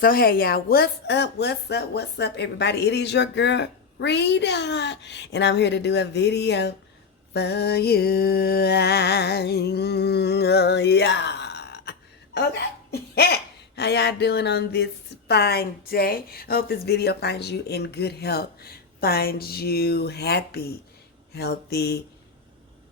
So hey y'all, what's up? What's up everybody? It is your girl Rita and I'm here to do a video for you. Yeah. Okay. How y'all doing on this fine day? I hope this video finds you in good health, finds you happy, healthy,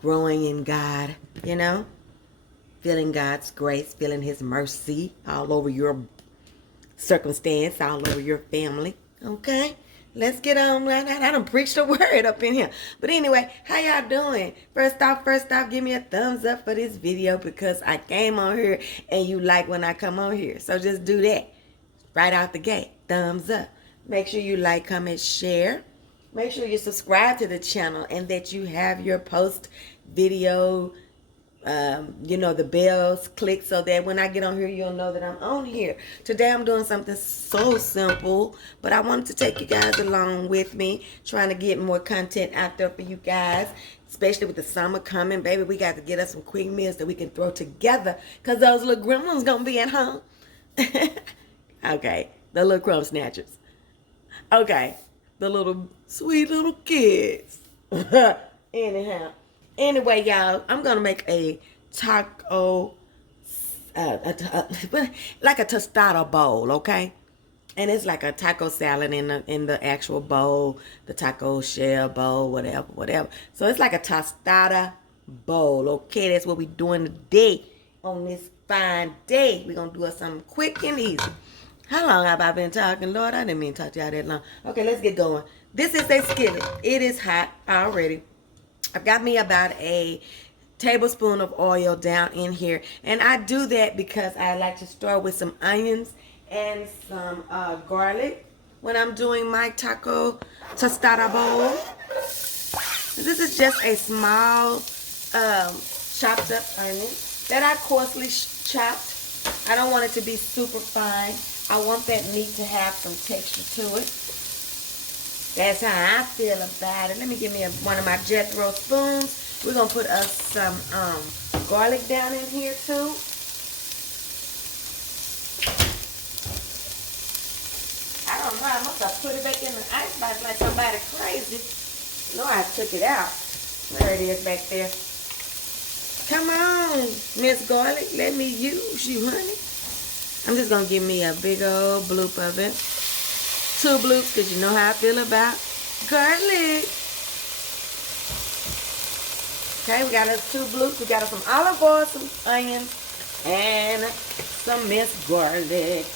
growing in God, feeling God's grace, feeling his mercy all over your circumstance, all over your family. Okay, let's get on. I done preached a word up in here. But anyway, how y'all doing? First off, give me a thumbs up for this video because I came on here and you like when I come on here. So just do that right out the gate. Thumbs up. Make sure you like, comment, share. Make sure you subscribe to the channel and that you have your post video the bells click so that when I get on here, you'll know that I'm on here. Today, I'm doing something so simple, but I wanted to take you guys along with me, trying to get more content out there for you guys, especially with the summer coming. Baby, we got to get us some quick meals that we can throw together because those little gremlins going to be at home. Okay, the little crumb snatchers. Okay, the little sweet little kids. Anyhow. Anyway, y'all, I'm going to make a taco, like a tostada bowl, okay? And it's like a taco salad in the actual bowl, the taco shell bowl, whatever. So it's like a tostada bowl, okay? That's what we're doing today on this fine day. We're going to do something quick and easy. How long have I been talking? Lord, I didn't mean to talk to y'all that long. Okay, let's get going. This is a skillet. It is hot already. I've got me about a tablespoon of oil down in here. And I do that because I like to start with some onions and some garlic when I'm doing my taco tostada bowl. This is just a small chopped up onion that I coarsely chopped. I don't want it to be super fine. I want that meat to have some texture to it. That's how I feel about it. Let me give me one of my Jethro spoons. We're going to put us some garlic down in here too. I don't know. I must have put it back in the icebox like somebody crazy. No, I took it out. There it is back there. Come on, Miss Garlic. Let me use you, honey. I'm just going to give me a big old bloop of it. 2 bloops, because you know how I feel about garlic. Okay, we got us 2 bloops. We got us some olive oil, some onions, and some minced garlic.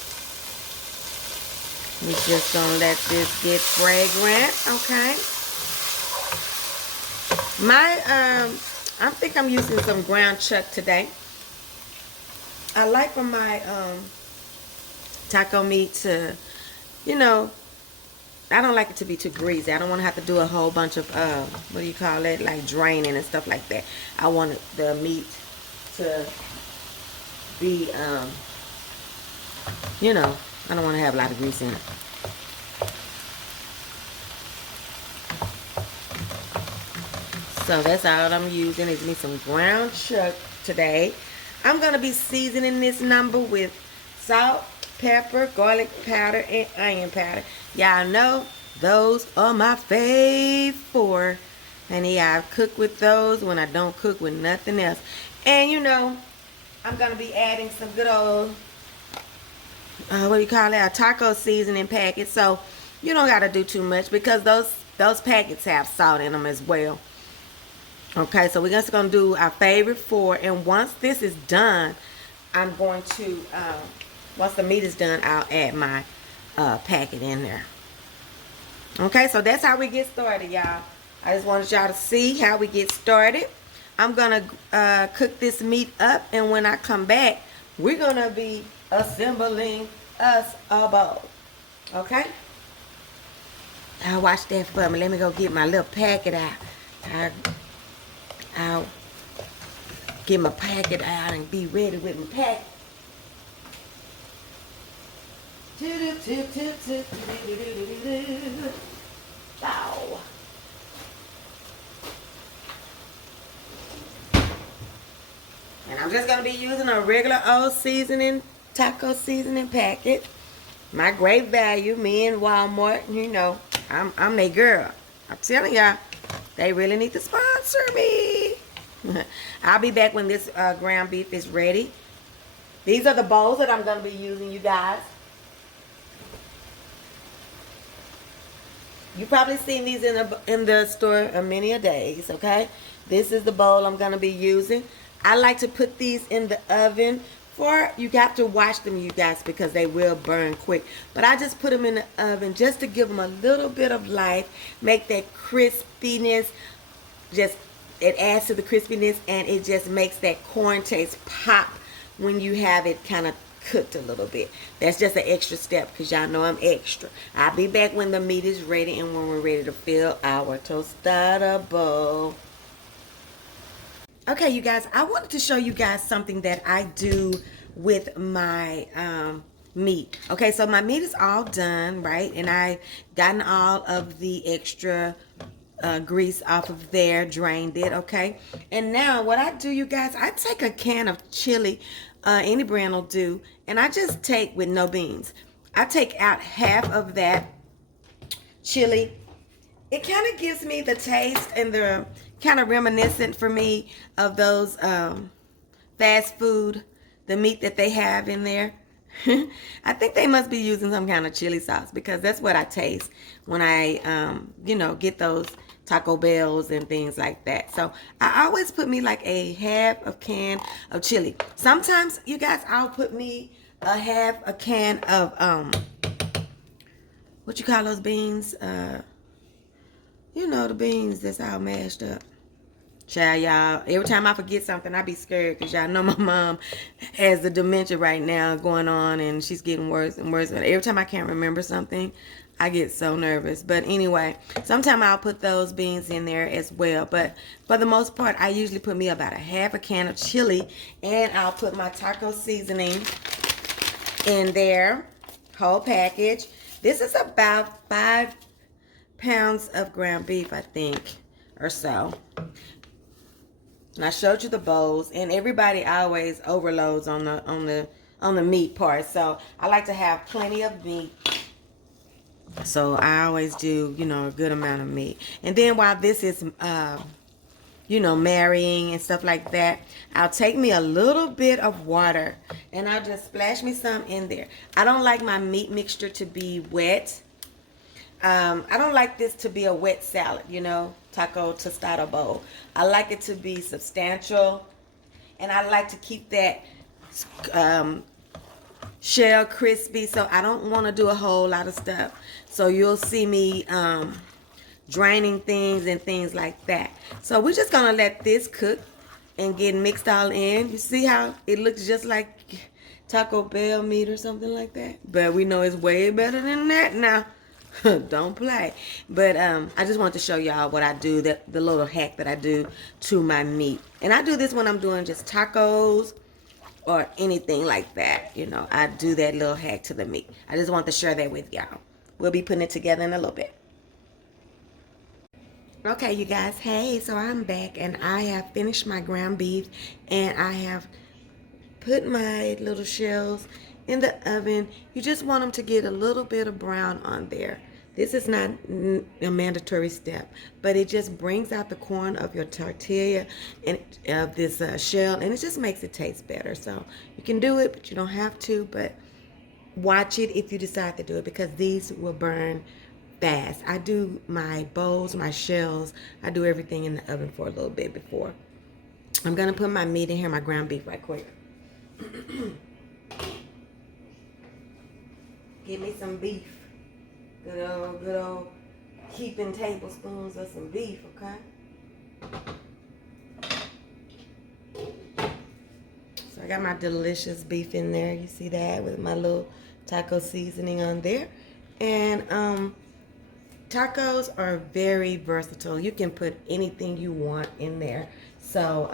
We're just going to let this get fragrant, okay? I think I'm using some ground chuck today. I like for my taco meat to, I don't like it to be too greasy. I don't want to have to do a whole bunch of, like draining and stuff like that. I want the meat to be, I don't want to have a lot of grease in it. So that's all I'm using is me some ground chuck today. I'm going to be seasoning this number with salt, pepper, garlic powder, and onion powder. Y'all know those are my fave 4. And I cook with those when I don't cook with nothing else. And I'm going to be adding some good old, a taco seasoning packet. So you don't got to do too much because those packets have salt in them as well. Okay, so we're just going to do our favorite 4. And once this is done, I'm going to, once the meat is done, I'll add my packet in there. Okay, so that's how we get started, y'all. I just wanted y'all to see how we get started. I'm going to cook this meat up. And when I come back, we're going to be assembling us a bowl. Okay? Now watch that for me. Let me go get my little packet out. I'll get my packet out and be ready with my packet. Ow. And I'm just going to be using a regular old seasoning, taco seasoning packet. My great value, me and Walmart, you know, I'm their girl. I'm telling y'all, they really need to sponsor me. I'll be back when this ground beef is ready. These are the bowls that I'm going to be using, you guys. You've probably seen these in the store many a days, okay? This is the bowl I'm going to be using. I like to put these in the oven for, you have to watch them, you guys, because they will burn quick. But I just put them in the oven just to give them a little bit of life, make that crispiness, just, it adds to the crispiness, and it just makes that corn taste pop when you have it kind of cooked a little bit. That's just an extra step because y'all know I'm extra. I'll be back when the meat is ready and when we're ready to fill our tostada bowl. Okay, you guys, I wanted to show you guys something that I do with my meat. Okay, so my meat is all done, right? And I gotten all of the extra grease off of there, drained it, okay? And now what I do, you guys, I take a can of chili, any brand will do, and I just take, with no beans, I take out half of that chili. It kind of gives me the taste and the kind of reminiscent for me of those fast food, the meat that they have in there. I think they must be using some kind of chili sauce because that's what I taste when I, you know, get those Taco Bells and things like that. So I always put me like a half a can of chili. Sometimes, you guys, I'll put me a half a can of, what you call those beans? You know, the beans that's all mashed up. Child, y'all, every time I forget something, I be scared because y'all know my mom has the dementia right now going on and she's getting worse and worse. And every time I can't remember something, I get so nervous. But anyway, sometimes I'll put those beans in there as well. But for the most part, I usually put me about a half a can of chili, and I'll put my taco seasoning in there, whole package. This is about 5 pounds of ground beef, I think, or so. And I showed you the bowls, and everybody always overloads on the meat part. So I like to have plenty of meat. So I always do, you know, a good amount of meat. And then while this is, you know, marrying and stuff like that, I'll take me a little bit of water and I'll just splash me some in there. I don't like my meat mixture to be wet. I don't like this to be a wet salad, you know, taco tostada bowl. I like it to be substantial, and I like to keep that shell crispy, so I don't want to do a whole lot of stuff. So you'll see me draining things and things like that. So we're just gonna let this cook and get mixed all in. You see how it looks just like Taco Bell meat or something like that, but we know it's way better than that now. Don't play. But I just wanted to show y'all what I do, the little hack that I do to my meat. And I do this when I'm doing just tacos or anything like that. You know, I do that little hack to the meat. I just want to share that with y'all. We'll be putting it together in a little bit. Okay, you guys. Hey, so I'm back and I have finished my ground beef and I have put my little shells in the oven. You just want them to get a little bit of brown on there. This is not a mandatory step, but it just brings out the corn of your tortilla and of this shell, and it just makes it taste better. So you can do it, but you don't have to. But watch it if you decide to do it, because these will burn fast. I do my bowls, my shells, I do everything in the oven for a little bit before. I'm gonna put my meat in here, my ground beef, right quick. Give me some beef. Good old heaping tablespoons of some beef, okay? So I got my delicious beef in there. You see that with my little taco seasoning on there. And tacos are very versatile. You can put anything you want in there. So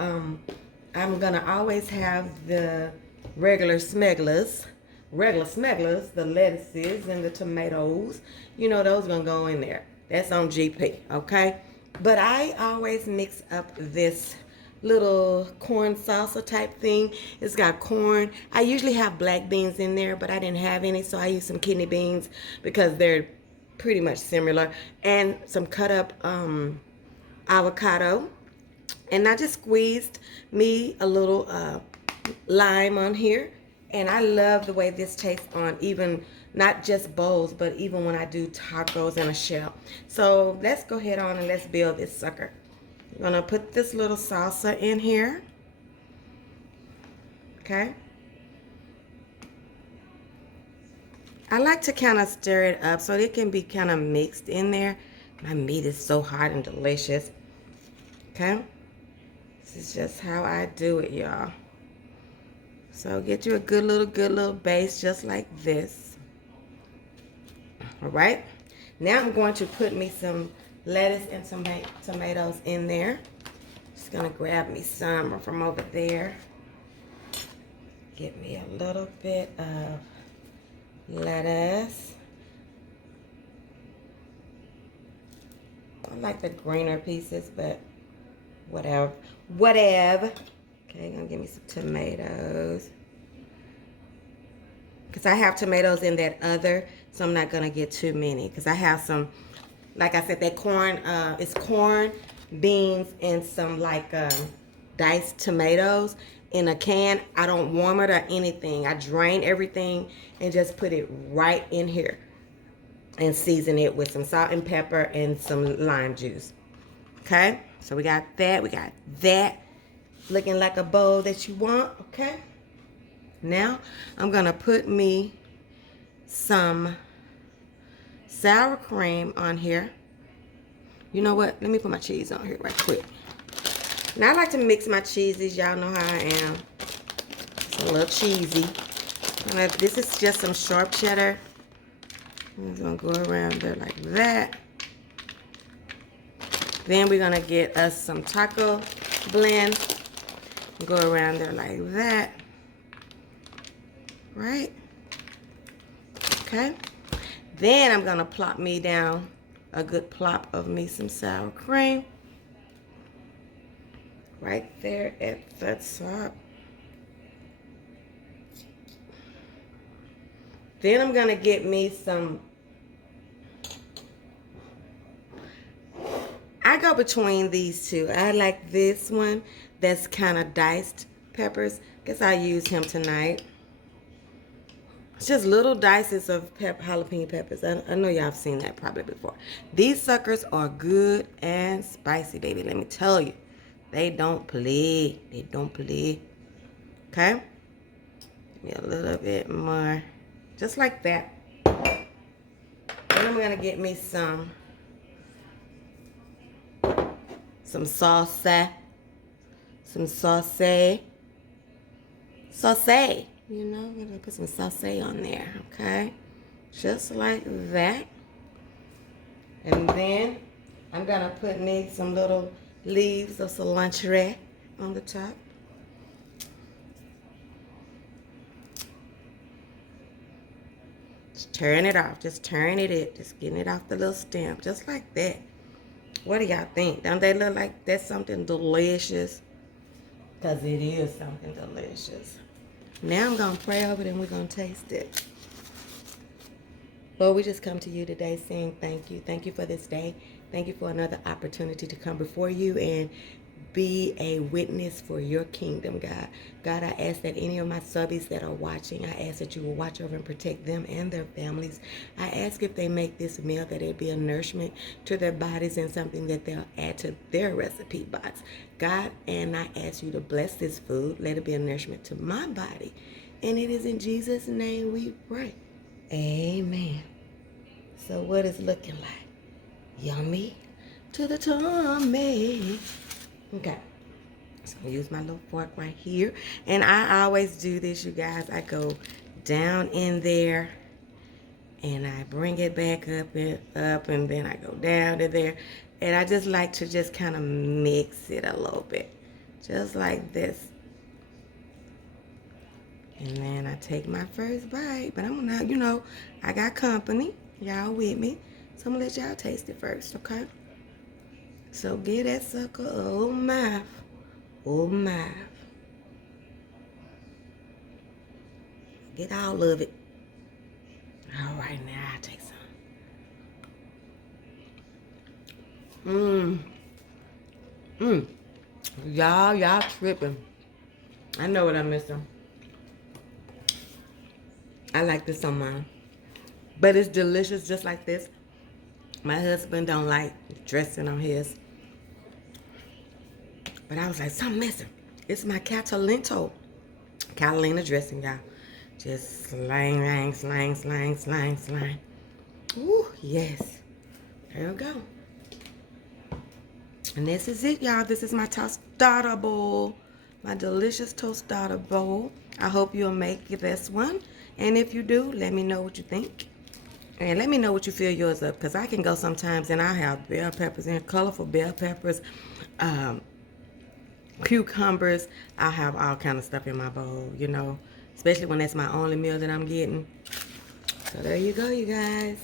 I'm gonna always have the regular smegglers, the lettuces and the tomatoes. You know, those gonna go in there. That's on GP, okay? But I always mix up this little corn salsa type thing. It's got corn. I usually have black beans in there, but I didn't have any, so I used some kidney beans because they're pretty much similar. And some cut up avocado. And I just squeezed me a little lime on here. And I love the way this tastes on even not just bowls, but even when I do tacos in a shell. So let's go ahead on and let's build this sucker. I'm gonna put this little salsa in here. Okay. I like to kind of stir it up so it can be kind of mixed in there. My meat is so hot and delicious. Okay. This is just how I do it, y'all. So get you a good little base just like this. All right. Now I'm going to put me some lettuce and some tomatoes in there. Just gonna grab me some from over there. Get me a little bit of lettuce. I like the greener pieces, but whatever. Okay, gonna give me some tomatoes. Because I have tomatoes in that other, so I'm not gonna get too many. Because I have some, like I said, that corn, it's corn, beans, and some like diced tomatoes in a can. I don't warm it or anything. I drain everything and just put it right in here and season it with some salt and pepper and some lime juice. Okay, so we got that. Looking like a bowl that you want, okay? Now, I'm gonna put me some sour cream on here. You know what? Let me put my cheese on here right quick. Now, I like to mix my cheeses. Y'all know how I am. It's a little cheesy. This is just some sharp cheddar. I'm just gonna go around there like that. Then we're gonna get us some taco blend. Go around there like that. Right? Okay. Then I'm gonna plop me down a good plop of me some sour cream. Right there at the top. Then I'm gonna get me some, I go between these two. I like this one that's kind of diced peppers. Guess I use him tonight. It's just little dices of jalapeno peppers. I know y'all have seen that probably before. These suckers are good and spicy, baby. Let me tell you. They don't play. They don't play. Okay? Give me a little bit more. Just like that. Then I'm going to get me some salsa. Some sauce. You know, I'm gonna put some sauce on there, okay? Just like that. And then I'm gonna put me some little leaves of cilantro on the top. Just turn it off. Just turn it in. Just getting it off the little stem. Just like that. What do y'all think? Don't they look like that's something delicious? Because it is something delicious. Now I'm going to pray over it and we're going to taste it. Lord, we just come to you today saying thank you. Thank you for this day. Thank you for another opportunity to come before you and be a witness for your kingdom, God. God, I ask that any of my subbies that are watching, I ask that you will watch over and protect them and their families. I ask if they make this meal that it be a nourishment to their bodies and something that they'll add to their recipe box. God, and I ask you to bless this food. Let it be a nourishment to my body. And it is in Jesus' name we pray. Amen. So what is looking like? Yummy to the tummy. Okay, so I'm gonna use my little fork right here. And I always do this, you guys. I go down in there and I bring it back up and then I go down in there. And I just like to just kind of mix it a little bit. Just like this. And then I take my first bite. But I'm not, you know, I got company. Y'all with me. So I'm gonna let y'all taste it first, okay? So give that sucker a little mouth. Oh my. Get all of it. All right, now I'll take some. Y'all tripping. I know what I'm missing. I like this on mine. But it's delicious just like this. My husband don't like dressing on his. But I was like, something missing. It's my Catalina dressing, y'all. Just slang, slang, slang, slang, slang. Ooh, yes. There we go. And this is it, y'all. This is my tostada bowl. My delicious tostada bowl. I hope you'll make this one. And if you do, let me know what you think. And let me know what you fill yours up. Because I can go sometimes and I have bell peppers and colorful bell peppers. Cucumbers. I have all kind of stuff in my bowl, you know. Especially when that's my only meal that I'm getting. So there you go, you guys.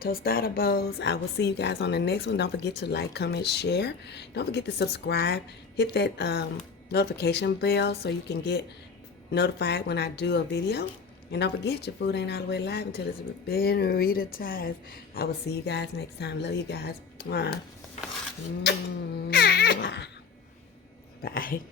Tostada bowls. I will see you guys on the next one. Don't forget to like, comment, share. Don't forget to subscribe. Hit that notification bell so you can get notified when I do a video. And don't forget, your food ain't all the way live until it's been Rita ties. I will see you guys next time. Love you guys. Mwah. Mwah. Bye.